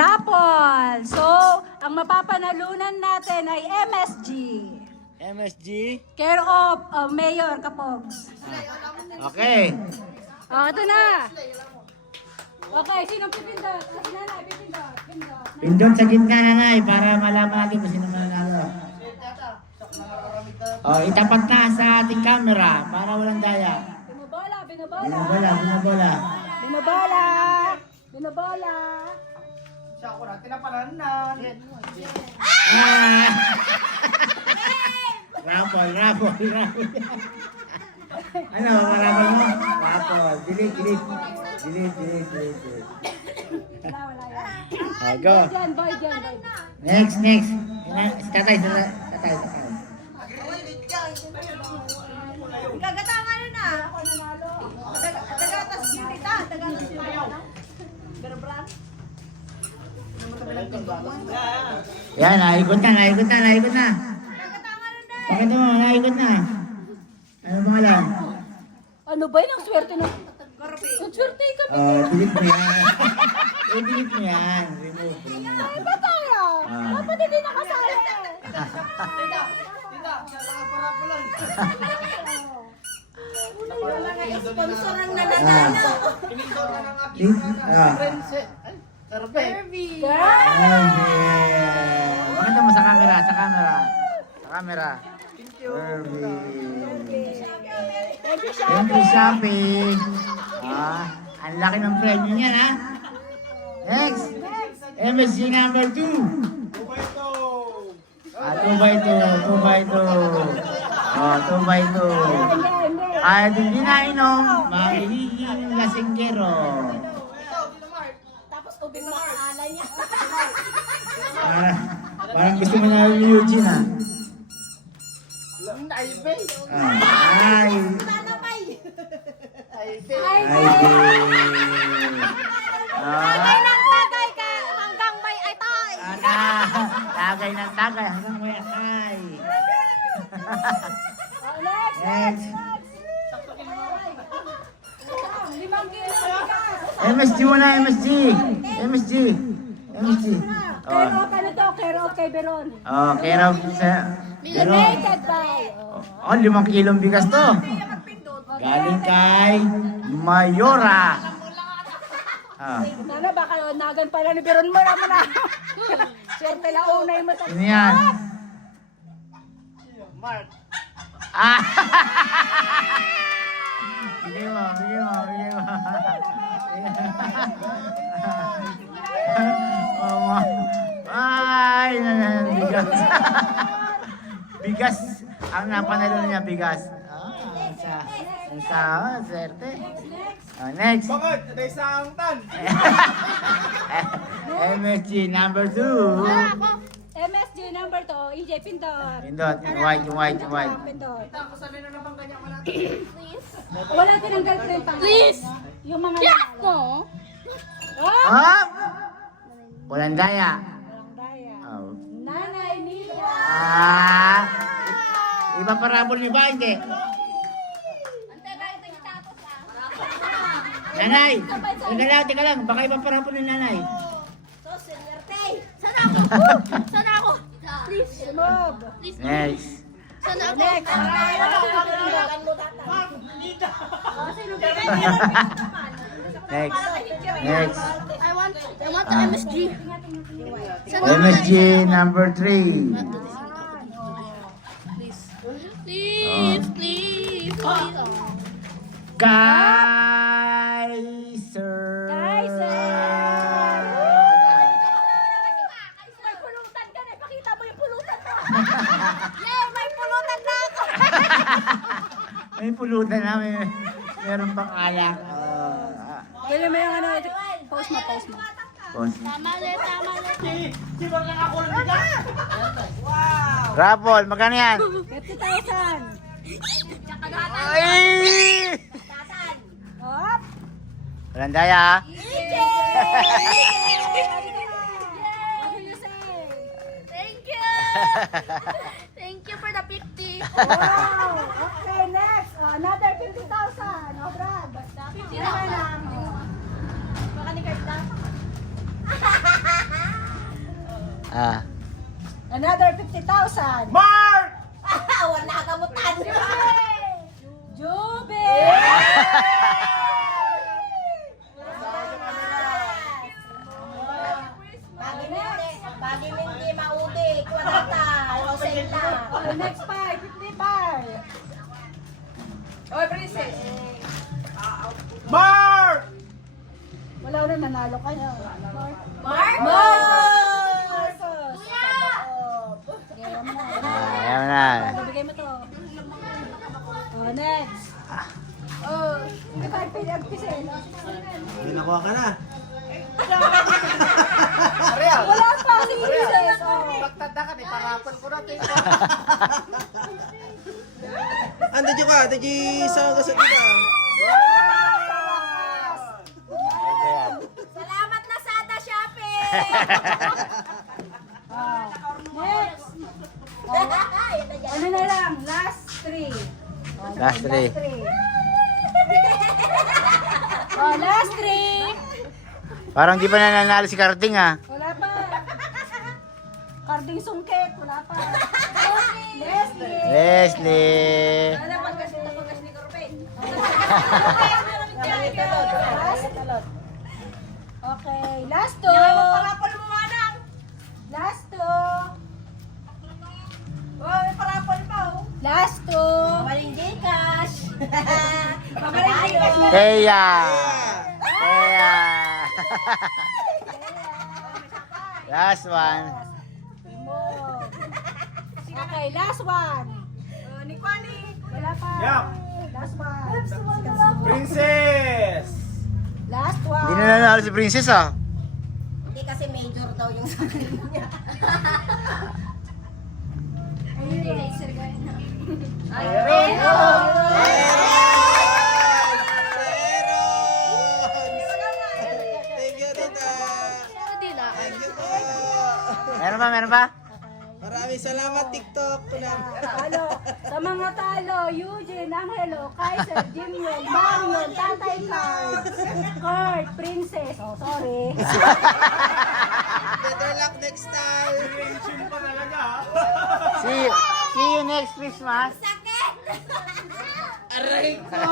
raffle. So, ang mapapanalunan natin ay MSG. MSG. Care of Mayor Kapogs. Okay. Ito na. Okay, sinong pipindot? Si nanay, pipindot. Pindot sa gitna nanay para malaman natin kung sino mananalo. Itapat na sa ating camera para walang daya. Binobola. Binabola. Binobola. Siya ako na, tinapananan. Rapol. Ano, marapol mo? Rapol. Delete. Wala yan. Go. Boy dyan. Next. Tatay. Gagatangan na. Tagatas yun kita. Tagatas yun kita. Berbran. Yan, naikot na. Gagatangan na. Bakit mo, naikot na. Ano pangalan? Ano ba yun ang swerte ng... Ang swerte kami. Delete mo yan. Delete mo yan. Remove. Ay, ba tayo? Dapat hindi nakasali. Tita, nakapara pa lang. Sponsor ang nananalo. Pinindot na ng aking friends. Perfect. Pakita mo sa camera. Thank you, Shopee. Ang laki ng premium niyan, ha? Next. MSG number 2. 2x2. At hindi na inom, magiging lasinggero. Tapos ubing makakala niya. Parang gusto mo na yung Eugene, ha? Ay. Nanapay. Tagay ng tagay ka hanggang may atay. Tagay ng tagay hanggang may akay. Next. 5 kilo. MSG muna, MSG. Care of ano to? Care of kay Beron. Care of sa... Donated by. 5 kilong bigas to. Galing kay Mayora. Sana baka nagan pala ni Beron mo na. Swerte lang unay mo. Sino yan? Mark. Bigay mo. Ay, bigas. Ang napanalo niya, bigas. Swerte. Next. Bakit? Ada isang tan. MSG number 2. MSG number 2, EJ Pindot. Pindot, yung white. Pindot. Ako sabi na naman kanya ko na. Wala tinanggal ko yung pangalan. Please! Yung mga mo. Oh! Walang daya. Walang daya. Oh. Nanay Nida. Iba parabol niyo ba? Hindi. Nanay! Teka lang. Baka ibang parabol ni nanay. So, swerte. Sana ako. Please. Sumog. Next. Sana ako. Next. Next. I want the MSG. MSG number 3. Please. Kaiser. May pulutan ka na. Pakita mo yung pulutan mo. Yay! May pulutan na ako. May pulutan na. Meron pang alak. Kaya mo yung ano, post mo. Tama ulit. Si Bang ako lang bigas. Rapol, magkano yan? 50,000. Ay! Hop. Walang daya, ha? What do you say? Thank you for the 50. Wow. Okay, next. Another 50,000. Brad. 50 na lang. Baka ni Carta. Ah. Another 50,000. Mark! Wala ka mo tanyo. Jube! Bagay hindi maudi. Kwarta. Rosella. Oh, next 5, 55. Oh, princess. Mark! Wala na, nanalo kayo. Mark! Marcos! Ayan mo na. Ayan na. Bibigay mo to. Oh, next. Oh, hindi pa pinagpisil. May nakuha ka na. Wala pa, si princess. Oh. Pagtanda ka, parapon ko na ito. Ando dyan ka, ando dyan sa gasot ka. Salamat na Sada Shopping! Oh. Next. Ano na lang, last 3. Last three. Oh, last 3. Parang di pa nananalo si Karting ah. Wala pa. Karding sungkit, wala pa. Leslie. Leslie. Wala pagkas ni Corbin. Okay, last 2. Parapol mo manang. Last 2. Oh, parapol pa oh. Last 2. Maling Gcash. Maling Gcash. Teya. Teya. Last one. Okay, last one. Ni Kwani. Wala pa. Yup. Last one. Princess! Last one. Hindi na nanalo si Princess ah. Hindi kasi major daw yung sakin niya. Thank you, tita. Meron ba? Meron ba? Maraming salamat, TikTok. Talo. Sa mga talo, Eugene, Angelo, Kaiser, Jimwell, Marion, Tatay Card, Kurt, Princess. Oh, sorry. Better luck next time. Creation pa talaga. See you next Christmas. Sakit! Aray ko!